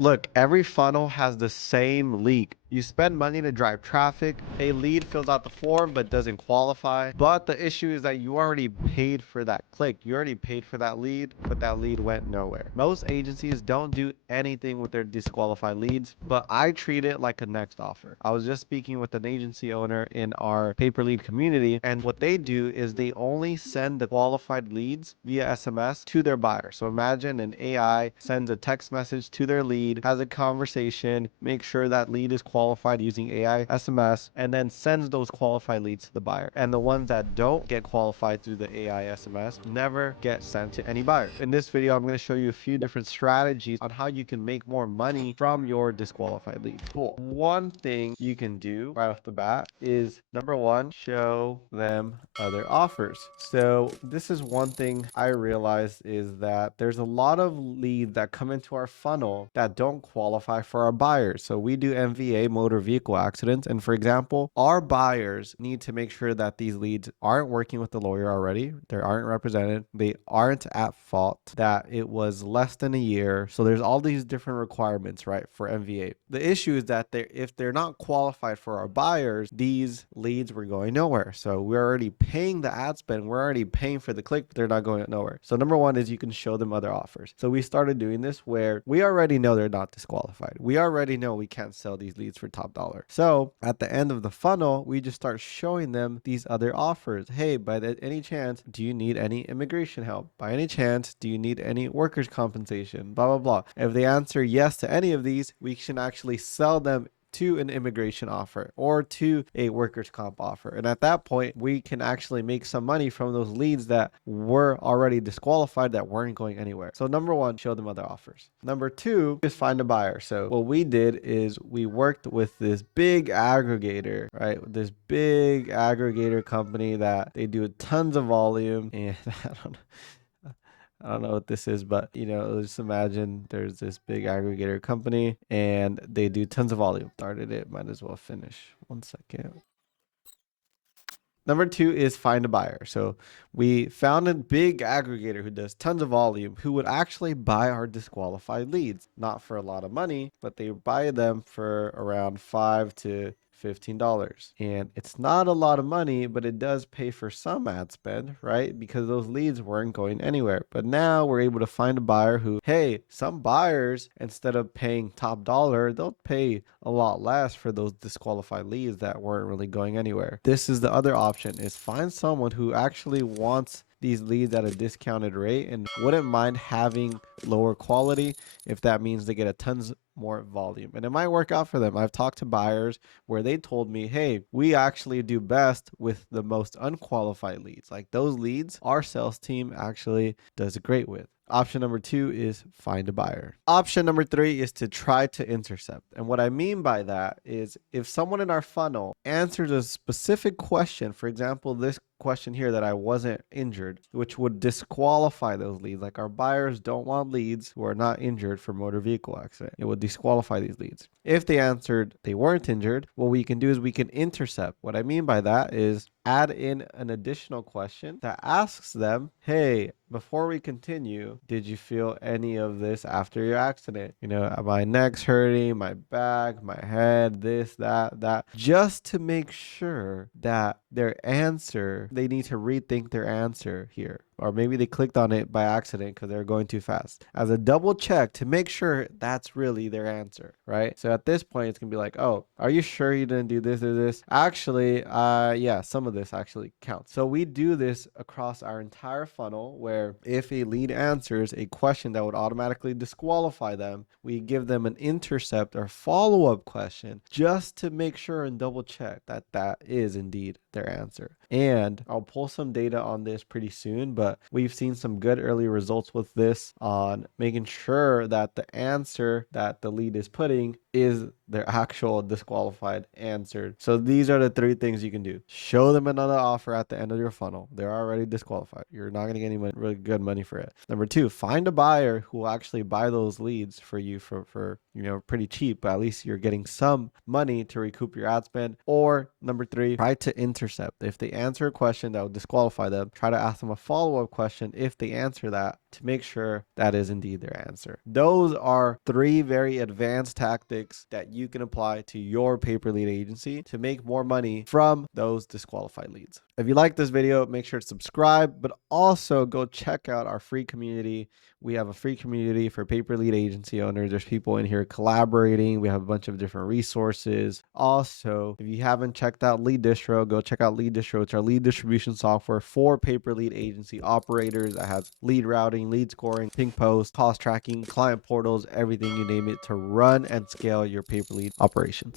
Look, every funnel has the same leak. You spend money to drive traffic, a lead fills out the form but doesn't qualify. But the issue is that you already paid for that click. You already paid for that lead, but that lead went nowhere. Most agencies don't do anything with their disqualified leads, but I treat it like a next offer. I was just speaking with an agency owner in our pay per lead community, and what they do is they only send the qualified leads via SMS to their buyer. So imagine an AI sends a text message to their lead, has a conversation, make sure that lead is qualified using AI SMS, and then sends those qualified leads to the buyer. And the ones that don't get qualified through the AI SMS never get sent to any buyer. In this video, I'm going to show you a few different strategies on how you can make more money from your disqualified lead. Cool. One thing you can do right off the bat is number one, show them other offers. So this is one thing I realized is that there's a lot of leads that come into our funnel that don't qualify for our buyers. So we do MVA, motor vehicle accidents, and for example, our buyers need to make sure that these leads aren't working with the lawyer already, they aren't represented, they aren't at fault, that it was less than a year. So there's all these different requirements, right, for MVA. The issue is that if they're not qualified for our buyers, these leads were going nowhere. So we're already paying the ad spend, we're already paying for the click, but they're not going nowhere. So number one is you can show them other offers. So we started doing this where we already know they're not disqualified. We already know we can't sell these leads for top dollar. So at the end of the funnel, we just start showing them these other offers. Hey, any chance, do you need any immigration help? By any chance, do you need any workers' compensation? Blah, blah, blah. If they answer yes to any of these, we can actually sell them to an immigration offer or to a workers' comp offer. And at that point, we can actually make some money from those leads that were already disqualified that weren't going anywhere. So number one, show them other offers. Number two is find a buyer. So what we did is we worked with this big aggregator, right? This big aggregator company that they do tons of volume, and I don't know what this is, but just imagine there's this big aggregator company and they do tons of volume. Started it, might as well finish. 1 second. Number two is find a buyer. So we found a big aggregator who does tons of volume who would actually buy our disqualified leads, not for a lot of money, but they buy them for around $5 to $15. And it's not a lot of money, but it does pay for some ad spend, right? Because those leads weren't going anywhere. But now we're able to find a buyer who, hey, some buyers, instead of paying top dollar, they'll pay a lot less for those disqualified leads that weren't really going anywhere. This is the other option, is find someone who actually wants these leads at a discounted rate and wouldn't mind having lower quality if that means they get a tons more volume. And it might work out for them. I've talked to buyers where they told me, hey, we actually do best with the most unqualified leads. Like those leads, our sales team actually does great with. Option number two is find a buyer. Option number three is to try to intercept. And what I mean by that is if someone in our funnel answers a specific question, for example, this question here that I wasn't injured, which would disqualify those leads. Like our buyers don't want leads who are not injured for motor vehicle accident. It would disqualify these leads. If they answered they weren't injured, what we can do is we can intercept. What I mean by that is add in an additional question that asks them, hey, before we continue, did you feel any of this after your accident? My neck's hurting, my back, my head, this, that, just to make sure that their answer, they need to rethink their answer here. Or maybe they clicked on it by accident because they're going too fast. As a double check to make sure that's really their answer, right? So at this point, it's going to be like, oh, are you sure you didn't do this or this? Actually, yeah, some of this actually counts. So we do this across our entire funnel where if a lead answers a question that would automatically disqualify them, we give them an intercept or follow-up question just to make sure and double check that that is indeed their answer. And I'll pull some data on this pretty soon, but we've seen some good early results with this on making sure that the answer that the lead is putting is their actual disqualified answered. So these are the three things you can do. Show them another offer at the end of your funnel. They're already disqualified. You're not going to get any money, really good money for it. Number two, find a buyer who will actually buy those leads for you for pretty cheap, but at least you're getting some money to recoup your ad spend. Or number three, try to intercept. If they answer a question that will disqualify them, try to ask them a follow-up question if they answer that to make sure that is indeed their answer. Those are three very advanced tactics that you can apply to your pay-per-lead agency to make more money from those disqualified leads. If you like this video, make sure to subscribe, but also go check out our free community. We have a free community for pay-per-lead agency owners. There's people in here collaborating. We have a bunch of different resources. Also, if you haven't checked out Lead Distro, go check out Lead Distro. It's our lead distribution software for pay-per-lead agency operators that has lead routing, lead scoring, ping post, cost tracking, client portals, everything you name it to run and scale your pay-per-lead operations.